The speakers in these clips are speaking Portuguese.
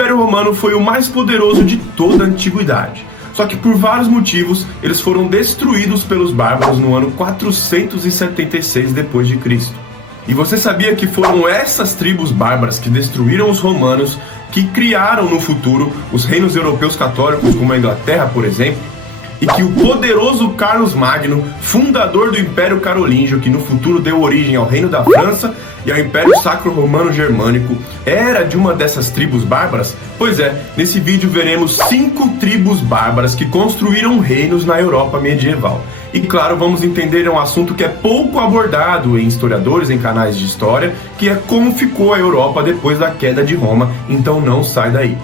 Império Romano foi o mais poderoso de toda a antiguidade. Só que por vários motivos, eles foram destruídos pelos bárbaros no ano 476 d.C. E você sabia que foram essas tribos bárbaras que destruíram os romanos, que criaram no futuro os reinos europeus católicos, como a Inglaterra, por exemplo? E que o poderoso Carlos Magno, fundador do Império Carolíngio, que no futuro deu origem ao Reino da França e ao Império Sacro Romano Germânico, era de uma dessas tribos bárbaras? Pois é, nesse vídeo veremos 5 tribos bárbaras que construíram reinos na Europa medieval. E claro, vamos entender um assunto que é pouco abordado em historiadores, em canais de história, que é como ficou a Europa depois da queda de Roma, então não sai daí.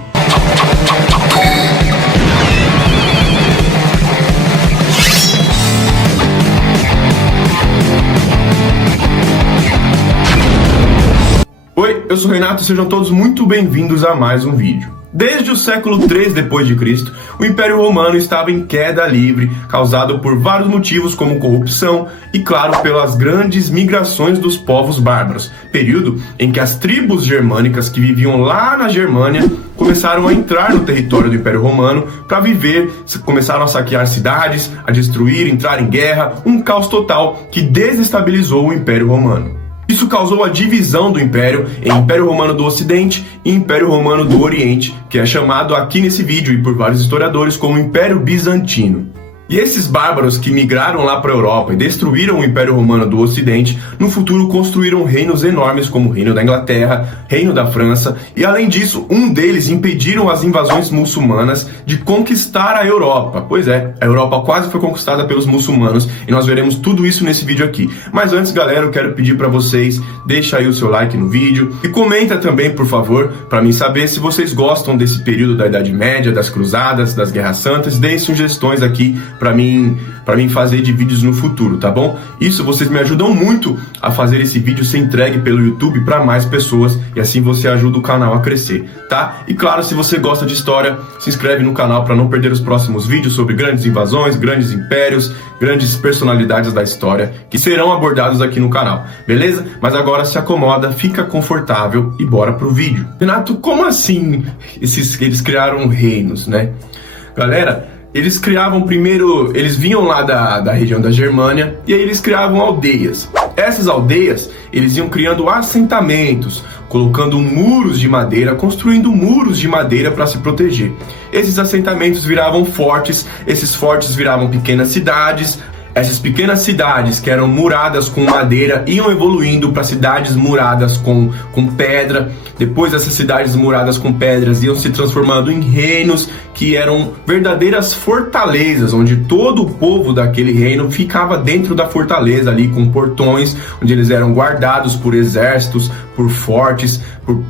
Oi, eu sou o Renato e sejam todos muito bem-vindos a mais um vídeo. Desde o século III d.C., o Império Romano estava em queda livre, causado por vários motivos como corrupção e, claro, pelas grandes migrações dos povos bárbaros, período em que as tribos germânicas que viviam lá na Germânia começaram a entrar no território do Império Romano para viver, começaram a saquear cidades, a destruir, entrar em guerra, um caos total que desestabilizou o Império Romano. Isso causou a divisão do Império em Império Romano do Ocidente e Império Romano do Oriente, que é chamado aqui nesse vídeo e por vários historiadores como Império Bizantino. E esses bárbaros que migraram lá para a Europa e destruíram o Império Romano do Ocidente, no futuro construíram reinos enormes como o Reino da Inglaterra, Reino da França, e além disso, um deles impediram as invasões muçulmanas de conquistar a Europa. Pois é, a Europa quase foi conquistada pelos muçulmanos e nós veremos tudo isso nesse vídeo aqui. Mas antes, galera, eu quero pedir para vocês, deixa aí o seu like no vídeo e comenta também, por favor, para mim saber se vocês gostam desse período da Idade Média, das Cruzadas, das Guerras Santas, deem sugestões aqui para mim fazer de vídeos no futuro, tá bom? Isso, vocês me ajudam muito a fazer esse vídeo ser entregue pelo YouTube para mais pessoas e assim você ajuda o canal a crescer, tá? E claro, se você gosta de história, se inscreve no canal para não perder os próximos vídeos sobre grandes invasões, grandes impérios, grandes personalidades da história que serão abordados aqui no canal, beleza? Mas agora se acomoda, fica confortável e bora pro vídeo. Renato, como assim eles criaram reinos, né? Galera, eles criavam primeiro, eles vinham lá da região da Germânia e aí eles criavam aldeias. Essas aldeias, eles iam criando assentamentos, colocando muros de madeira, construindo muros de madeira para se proteger. Esses assentamentos viravam fortes, esses fortes viravam pequenas cidades. Essas pequenas cidades que eram muradas com madeira iam evoluindo para cidades muradas com pedra. Depois essas cidades muradas com pedras iam se transformando em reinos que eram verdadeiras fortalezas, onde todo o povo daquele reino ficava dentro da fortaleza ali com portões, onde eles eram guardados por exércitos, por fortes, por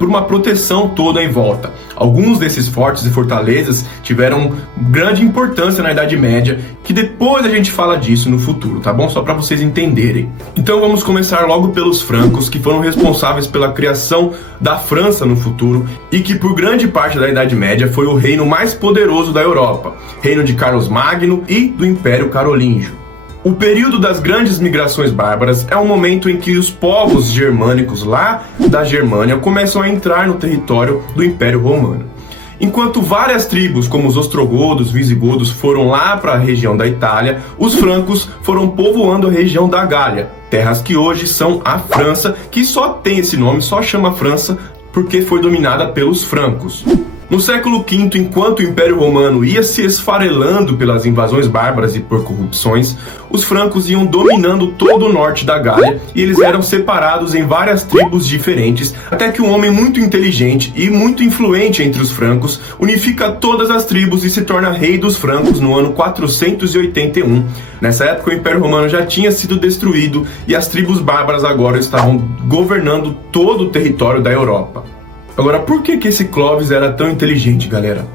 uma proteção toda em volta. Alguns desses fortes e fortalezas tiveram grande importância na Idade Média, que depois a gente fala disso no futuro, tá bom? Só para vocês entenderem. Então vamos começar logo pelos francos, que foram responsáveis pela criação da França no futuro e que por grande parte da Idade Média foi o reino mais poderoso da Europa, reino de Carlos Magno e do Império Carolíngio. O período das grandes migrações bárbaras é um momento em que os povos germânicos lá da Germânia começam a entrar no território do Império Romano. Enquanto várias tribos, como os ostrogodos, visigodos, foram lá para a região da Itália, os francos foram povoando a região da Gália, terras que hoje são a França, que só tem esse nome, só chama França, porque foi dominada pelos francos. No século V, enquanto o Império Romano ia se esfarelando pelas invasões bárbaras e por corrupções, os francos iam dominando todo o norte da Gália e eles eram separados em várias tribos diferentes, até que um homem muito inteligente e muito influente entre os francos unifica todas as tribos e se torna rei dos francos no ano 481. Nessa época o Império Romano já tinha sido destruído e as tribos bárbaras agora estavam governando todo o território da Europa. Agora, por que esse Clovis era tão inteligente, galera?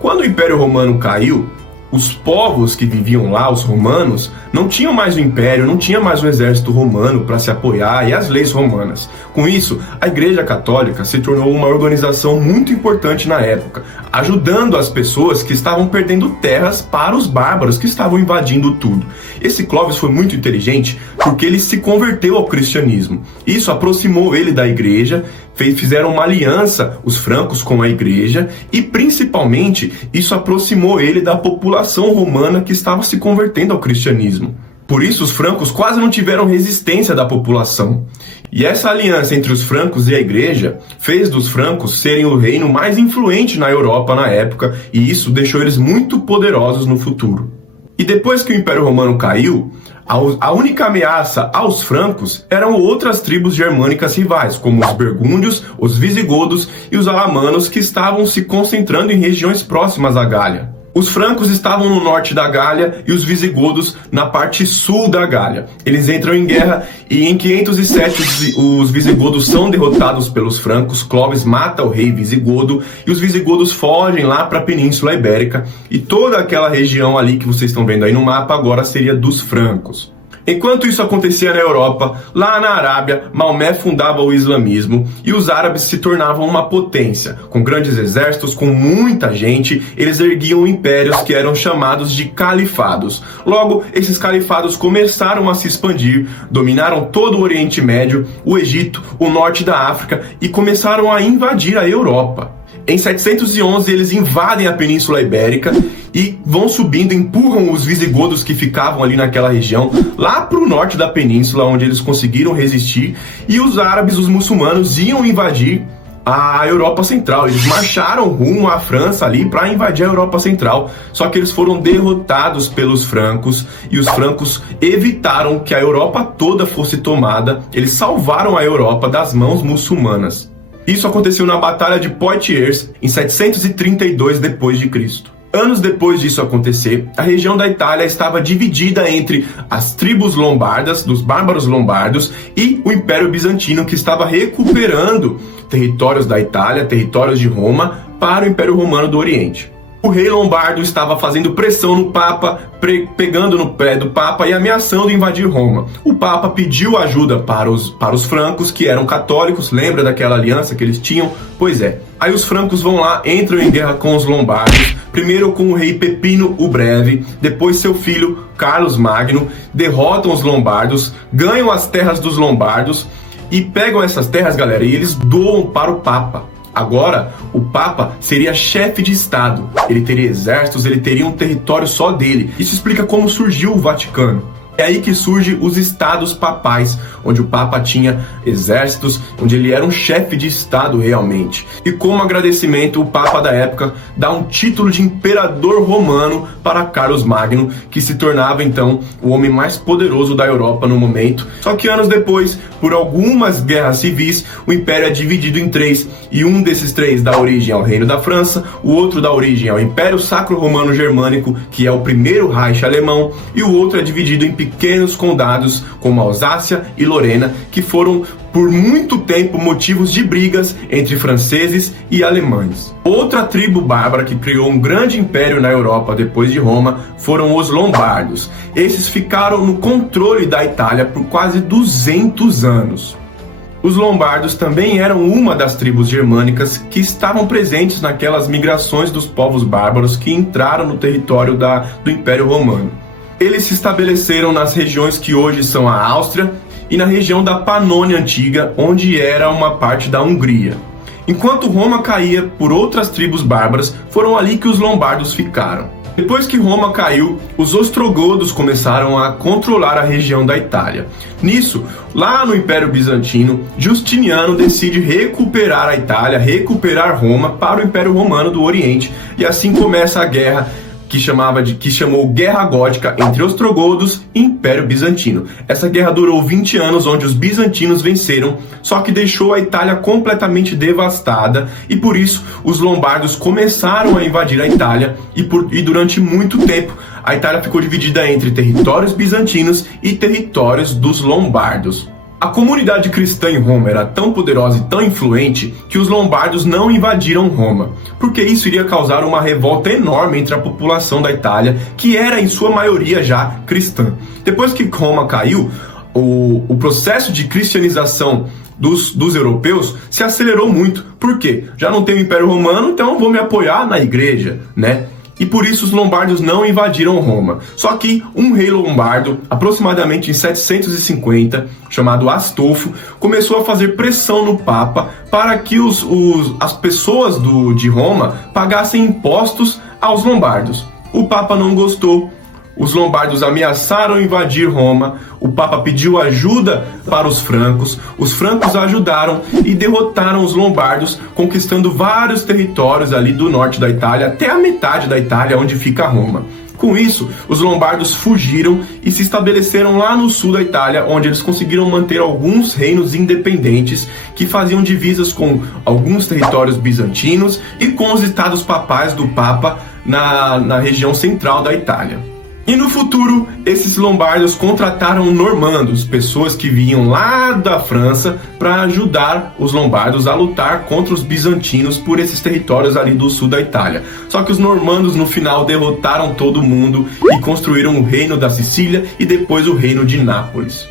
Quando o Império Romano caiu, os povos que viviam lá, os romanos, Não tinha mais o império, não tinha mais o exército romano para se apoiar e as leis romanas. Com isso, a Igreja Católica se tornou uma organização muito importante na época, ajudando as pessoas que estavam perdendo terras para os bárbaros que estavam invadindo tudo. Esse Clovis foi muito inteligente porque ele se converteu ao cristianismo. Isso aproximou ele da igreja, fizeram uma aliança, os francos, com a igreja, e principalmente isso aproximou ele da população romana que estava se convertendo ao cristianismo. Por isso, os francos quase não tiveram resistência da população. E essa aliança entre os francos e a igreja fez dos francos serem o reino mais influente na Europa na época, e isso deixou eles muito poderosos no futuro. E depois que o Império Romano caiu, a única ameaça aos francos eram outras tribos germânicas rivais, como os burgúndios, os visigodos e os alamanos, que estavam se concentrando em regiões próximas à Gália. Os francos estavam no norte da Gália e os visigodos na parte sul da Gália. Eles entram em guerra e em 507 os visigodos são derrotados pelos francos. Clovis mata o rei visigodo e os visigodos fogem lá para a Península Ibérica, e toda aquela região ali que vocês estão vendo aí no mapa agora seria dos francos. Enquanto isso acontecia na Europa, lá na Arábia, Maomé fundava o islamismo e os árabes se tornavam uma potência. Com grandes exércitos, com muita gente, eles erguiam impérios que eram chamados de califados. Logo, esses califados começaram a se expandir, dominaram todo o Oriente Médio, o Egito, o norte da África e começaram a invadir a Europa. Em 711 eles invadem a Península Ibérica e vão subindo, empurram os visigodos que ficavam ali naquela região, lá para o norte da península, onde eles conseguiram resistir, e os árabes, os muçulmanos, iam invadir a Europa Central. Eles marcharam rumo à França ali para invadir a Europa Central, só que eles foram derrotados pelos francos, e os francos evitaram que a Europa toda fosse tomada. Eles salvaram a Europa das mãos muçulmanas. Isso aconteceu na Batalha de Poitiers, em 732 d.C. Anos depois disso acontecer, a região da Itália estava dividida entre as tribos lombardas, dos bárbaros lombardos, e o Império Bizantino, que estava recuperando territórios da Itália, territórios de Roma, para o Império Romano do Oriente. O rei lombardo estava fazendo pressão no Papa, pegando no pé do Papa e ameaçando invadir Roma. O Papa pediu ajuda para os francos, que eram católicos. Lembra daquela aliança que eles tinham? Pois é. Aí os francos vão lá, entram em guerra com os lombardos, primeiro com o rei Pepino o Breve, depois seu filho Carlos Magno, derrotam os lombardos, ganham as terras dos lombardos e pegam essas terras, galera, e eles doam para o Papa. Agora, o Papa seria chefe de Estado, ele teria exércitos, ele teria um território só dele. Isso explica como surgiu o Vaticano. É aí que surgem os estados papais, onde o Papa tinha exércitos, onde ele era um chefe de Estado realmente. E como agradecimento, o Papa da época dá um título de imperador romano para Carlos Magno, que se tornava então o homem mais poderoso da Europa no momento. Só que anos depois, por algumas guerras civis, o império é dividido em três, e um desses três dá origem ao Reino da França, o outro dá origem ao Império Sacro Romano Germânico, que é o primeiro Reich alemão, e o outro é dividido em pequenos condados como Alsácia e Lorena, que foram por muito tempo motivos de brigas entre franceses e alemães. Outra tribo bárbara que criou um grande império na Europa depois de Roma foram os lombardos. Esses ficaram no controle da Itália por quase 200 anos. Os lombardos também eram uma das tribos germânicas que estavam presentes naquelas migrações dos povos bárbaros que entraram no território do Império Romano. Eles se estabeleceram nas regiões que hoje são a Áustria e na região da Panônia Antiga, onde era uma parte da Hungria. Enquanto Roma caía por outras tribos bárbaras, foram ali que os lombardos ficaram. Depois que Roma caiu, os ostrogodos começaram a controlar a região da Itália. Nisso, lá no Império Bizantino, Justiniano decide recuperar a Itália, recuperar Roma para o Império Romano do Oriente, e assim começa a guerra que chamou Guerra Gótica entre ostrogodos e Império Bizantino. Essa guerra durou 20 anos, onde os bizantinos venceram, só que deixou a Itália completamente devastada, e por isso os lombardos começaram a invadir a Itália, e durante muito tempo a Itália ficou dividida entre territórios bizantinos e territórios dos lombardos. A comunidade cristã em Roma era tão poderosa e tão influente que os lombardos não invadiram Roma, porque isso iria causar uma revolta enorme entre a população da Itália, que era em sua maioria já cristã. Depois que Roma caiu, o processo de cristianização dos europeus se acelerou muito. Por quê? Já não tem o Império Romano, então eu vou me apoiar na igreja, né? E por isso os lombardos não invadiram Roma. Só que um rei lombardo, aproximadamente em 750, chamado Astolfo, começou a fazer pressão no Papa para que as pessoas de Roma pagassem impostos aos lombardos. O Papa não gostou. Os lombardos ameaçaram invadir Roma, o Papa pediu ajuda para os francos ajudaram e derrotaram os lombardos, conquistando vários territórios ali do norte da Itália, até a metade da Itália, onde fica Roma. Com isso, os lombardos fugiram e se estabeleceram lá no sul da Itália, onde eles conseguiram manter alguns reinos independentes que faziam divisas com alguns territórios bizantinos e com os estados papais do Papa na região central da Itália. E no futuro, esses lombardos contrataram normandos, pessoas que vinham lá da França para ajudar os lombardos a lutar contra os bizantinos por esses territórios ali do sul da Itália. Só que os normandos no final derrotaram todo mundo e construíram o reino da Sicília e depois o reino de Nápoles.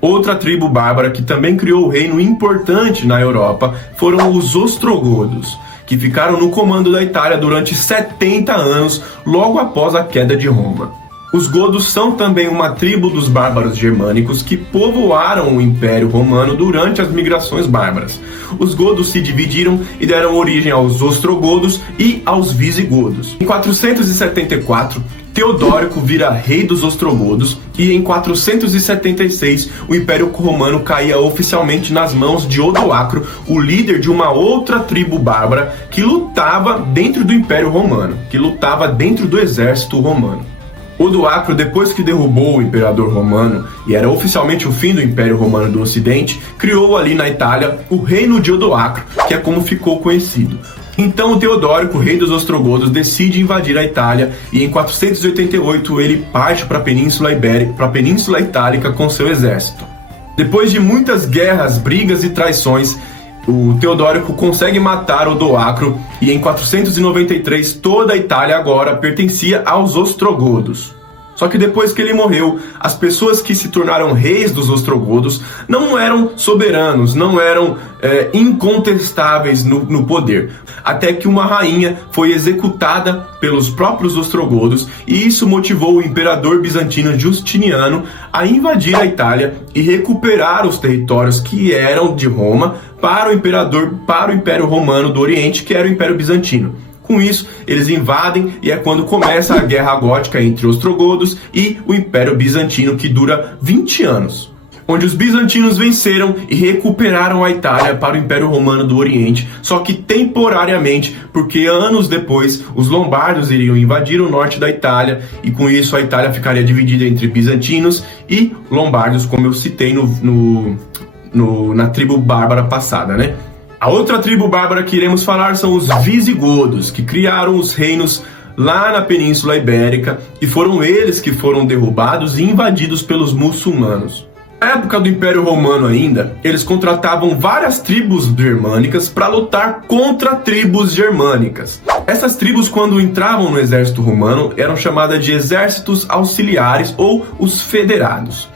Outra tribo bárbara que também criou um reino importante na Europa foram os ostrogodos, que ficaram no comando da Itália durante 70 anos, logo após a queda de Roma. Os godos são também uma tribo dos bárbaros germânicos que povoaram o Império Romano durante as migrações bárbaras. Os godos se dividiram e deram origem aos ostrogodos e aos visigodos. Em 474, Teodórico vira rei dos ostrogodos e em 476 o Império Romano caía oficialmente nas mãos de Odoacro, o líder de uma outra tribo bárbara que lutava dentro do Império Romano, que lutava dentro do exército romano. Odoacro, depois que derrubou o imperador romano e era oficialmente o fim do Império Romano do Ocidente, criou ali na Itália o Reino de Odoacro, que é como ficou conhecido. Então o Teodórico, rei dos ostrogodos, decide invadir a Itália e em 488 ele parte para a Península Ibérica, para a Península Itálica com seu exército. Depois de muitas guerras, brigas e traições, o Teodórico consegue matar Odoacro e em 493 toda a Itália agora pertencia aos ostrogodos. Só que depois que ele morreu, as pessoas que se tornaram reis dos ostrogodos não eram soberanos, não eram incontestáveis no poder. Até que uma rainha foi executada pelos próprios ostrogodos e isso motivou o imperador bizantino Justiniano a invadir a Itália e recuperar os territórios que eram de Roma para o Império Romano do Oriente, que era o Império Bizantino. Com isso, eles invadem e é quando começa a Guerra Gótica entre os ostrogodos e o Império Bizantino, que dura 20 anos, onde os bizantinos venceram e recuperaram a Itália para o Império Romano do Oriente, só que temporariamente, porque anos depois os lombardos iriam invadir o norte da Itália e com isso a Itália ficaria dividida entre bizantinos e lombardos, como eu citei na tribo bárbara passada, né? A outra tribo bárbara que iremos falar são os visigodos, que criaram os reinos lá na Península Ibérica e foram eles que foram derrubados e invadidos pelos muçulmanos. Na época do Império Romano ainda, eles contratavam várias tribos germânicas para lutar contra tribos germânicas. Essas tribos, quando entravam no exército romano, eram chamadas de exércitos auxiliares ou os federados.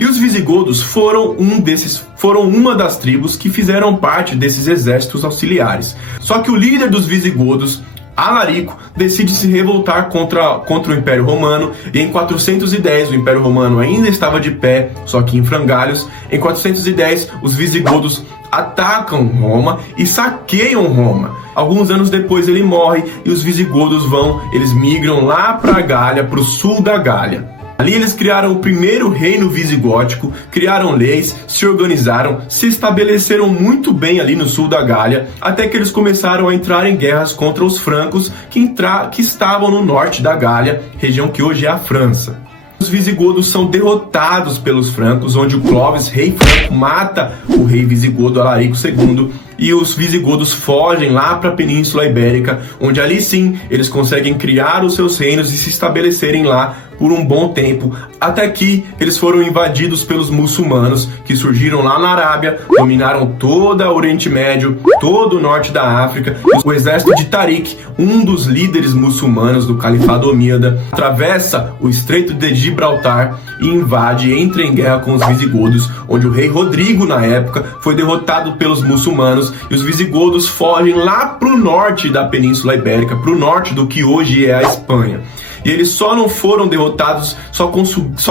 E os visigodos foram uma das tribos que fizeram parte desses exércitos auxiliares. Só que o líder dos visigodos, Alarico, decide se revoltar contra o Império Romano e em 410 o Império Romano ainda estava de pé, só que em frangalhos. Em 410 os visigodos atacam Roma e saqueiam Roma. Alguns anos depois ele morre e os visigodos eles migram lá para a Gália, para o sul da Gália. Ali eles criaram o primeiro reino visigótico, criaram leis, se organizaram, se estabeleceram muito bem ali no sul da Gália, até que eles começaram a entrar em guerras contra os francos que estavam no norte da Gália, região que hoje é a França. Os visigodos são derrotados pelos francos, onde o Clovis, rei franco, mata o rei visigodo Alarico II, e os visigodos fogem lá para a Península Ibérica, onde ali sim eles conseguem criar os seus reinos e se estabelecerem lá por um bom tempo, até que eles foram invadidos pelos muçulmanos, que surgiram lá na Arábia, dominaram todo o Oriente Médio, todo o norte da África. O exército de Tariq, um dos líderes muçulmanos do Califado Omíada, atravessa o Estreito de Gibraltar e invade, entra em guerra com os visigodos, onde o rei Rodrigo, na época, foi derrotado pelos muçulmanos, e os visigodos fogem lá para o norte da Península Ibérica, para o norte do que hoje é a Espanha. E eles só não foram derrotados, só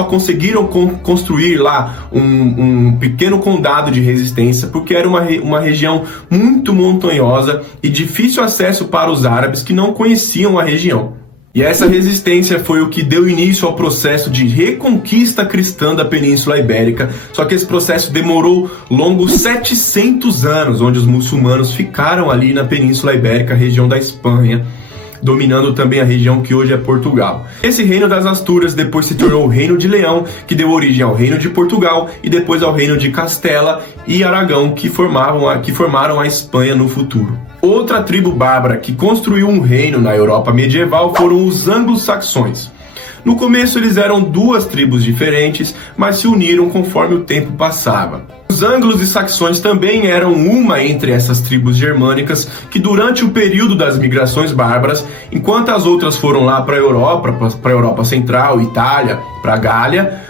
conseguiram construir lá um pequeno condado de resistência, porque era uma região muito montanhosa e difícil acesso para os árabes que não conheciam a região. E essa resistência foi o que deu início ao processo de reconquista cristã da Península Ibérica, só que esse processo demorou longos 700 anos, onde os muçulmanos ficaram ali na Península Ibérica, região da Espanha, dominando também a região que hoje é Portugal. Esse reino das Astúrias depois se tornou o Reino de Leão, que deu origem ao Reino de Portugal e depois ao Reino de Castela e Aragão, que formaram a Espanha no futuro. Outra tribo bárbara que construiu um reino na Europa medieval foram os anglo-saxões. No começo eles eram duas tribos diferentes, mas se uniram conforme o tempo passava. Os ângulos e saxões também eram uma entre essas tribos germânicas que durante o período das migrações bárbaras, enquanto as outras foram lá para a Europa Central, Itália, para a Gália,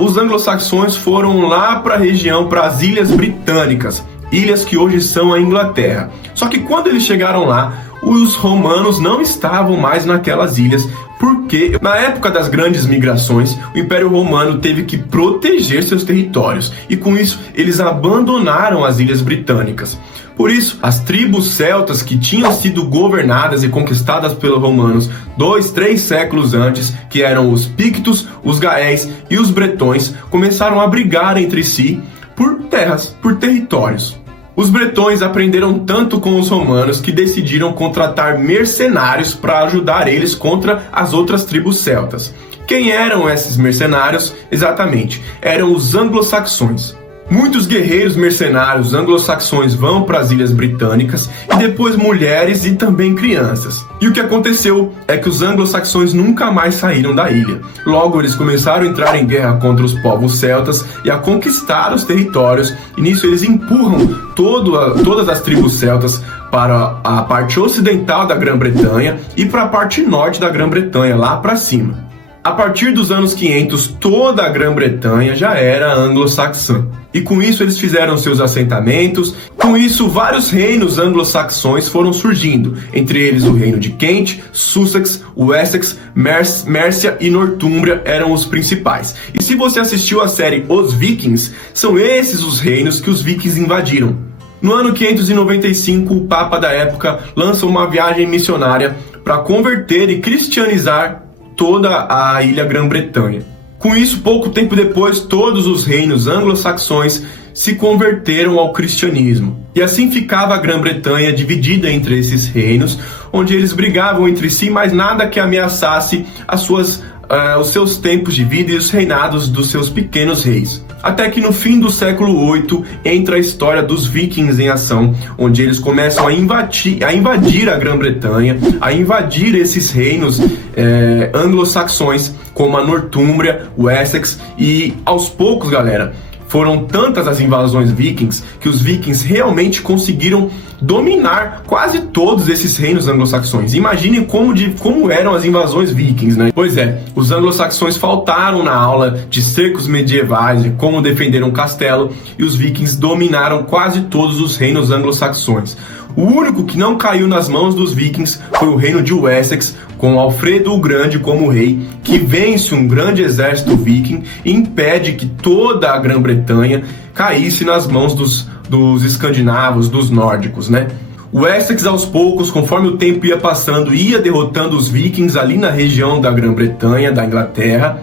os anglo-saxões foram lá para a região, para as Ilhas Britânicas, ilhas que hoje são a Inglaterra. Só que quando eles chegaram lá, os romanos não estavam mais naquelas ilhas, porque na época das grandes migrações, o Império Romano teve que proteger seus territórios, e com isso eles abandonaram as Ilhas Britânicas. Por isso, as tribos celtas que tinham sido governadas e conquistadas pelos romanos 2-3 séculos antes, que eram os pictos, os gaéis e os bretões, começaram a brigar entre si por terras, por territórios. Os bretões aprenderam tanto com os romanos que decidiram contratar mercenários para ajudar eles contra as outras tribos celtas. Quem eram esses mercenários? Exatamente, eram os anglo-saxões. Muitos guerreiros mercenários anglo-saxões vão para as Ilhas Britânicas e depois mulheres e também crianças. E o que aconteceu é que os anglo-saxões nunca mais saíram da ilha. Logo, eles começaram a entrar em guerra contra os povos celtas e a conquistar os territórios, e nisso eles empurram todas as tribos celtas para a parte ocidental da Grã-Bretanha e para a parte norte da Grã-Bretanha, lá para cima. A partir dos anos 500, toda a Grã-Bretanha já era anglo-saxã. E com isso eles fizeram seus assentamentos. Com isso, vários reinos anglo-saxões foram surgindo. Entre eles o reino de Kent, Sussex, Wessex, Mércia e Nortúmbria eram os principais. E se você assistiu a série Os Vikings, são esses os reinos que os vikings invadiram. No ano 595, o Papa da época lança uma viagem missionária para converter e cristianizar toda a ilha Grã-Bretanha. Com isso, pouco tempo depois, todos os reinos anglo-saxões se converteram ao cristianismo. E assim ficava a Grã-Bretanha dividida entre esses reinos, onde eles brigavam entre si, mas nada que ameaçasse os seus tempos de vida e os reinados dos seus pequenos reis. Até que no fim do século VIII entra a história dos vikings em ação, onde eles começam a invadir a Grã-Bretanha, a invadir esses reinos anglo-saxões, como a Nortúmbria, o Essex, e aos poucos, galera, foram tantas as invasões vikings que os vikings realmente conseguiram dominar quase todos esses reinos anglo-saxões. Imaginem como eram as invasões vikings, né? Pois é, os anglo-saxões faltaram na aula de cercos medievais e como defender um castelo, e os vikings dominaram quase todos os reinos anglo-saxões. O único que não caiu nas mãos dos vikings foi o reino de Wessex, com Alfredo o Grande como rei, que vence um grande exército viking e impede que toda a Grã-Bretanha caísse nas mãos dos escandinavos, dos nórdicos, né? O Essex, aos poucos, conforme o tempo ia passando, ia derrotando os vikings ali na região da Grã-Bretanha, da Inglaterra,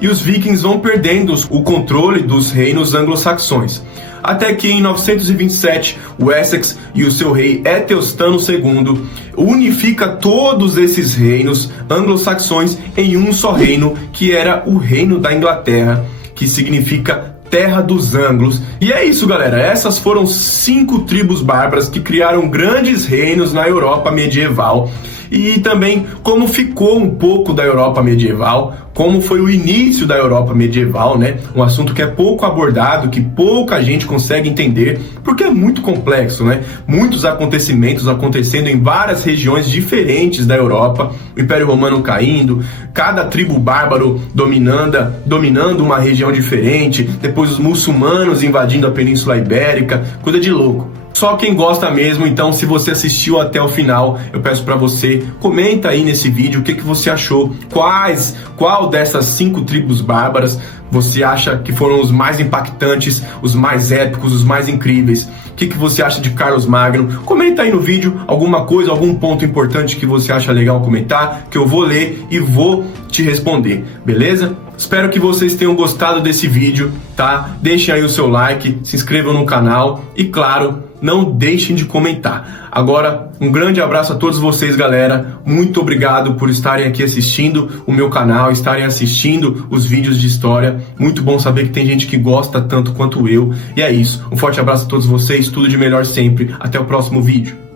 e os vikings vão perdendo o controle dos reinos anglo-saxões. Até que em 927, o Essex e o seu rei Etelstano II unifica todos esses reinos anglo-saxões em um só reino, que era o Reino da Inglaterra, que significa Terra dos Anglos. E é isso, galera. Essas foram 5 tribos bárbaras que criaram grandes reinos na Europa medieval. e também como ficou um pouco da Europa medieval, como foi o início da Europa medieval, né? Um assunto que é pouco abordado, que pouca gente consegue entender, porque é muito complexo, né? Muitos acontecimentos acontecendo em várias regiões diferentes da Europa, o Império Romano caindo, cada tribo bárbaro dominando uma região diferente, depois os muçulmanos invadindo a Península Ibérica, coisa de louco. Só quem gosta mesmo, então se você assistiu até o final, eu peço para você, comenta aí nesse vídeo o que você achou, qual dessas 5 tribos bárbaras você acha que foram os mais impactantes, os mais épicos, os mais incríveis. O que você acha de Carlos Magno? Comenta aí no vídeo alguma coisa, algum ponto importante que você acha legal comentar, que eu vou ler e vou te responder, beleza? Espero que vocês tenham gostado desse vídeo, tá? Deixem aí o seu like, se inscrevam no canal e, claro, não deixem de comentar. Agora, um grande abraço a todos vocês, galera. Muito obrigado por estarem aqui assistindo o meu canal, estarem assistindo os vídeos de história. Muito bom saber que tem gente que gosta tanto quanto eu. E é isso. Um forte abraço a todos vocês, tudo de melhor sempre. Até o próximo vídeo.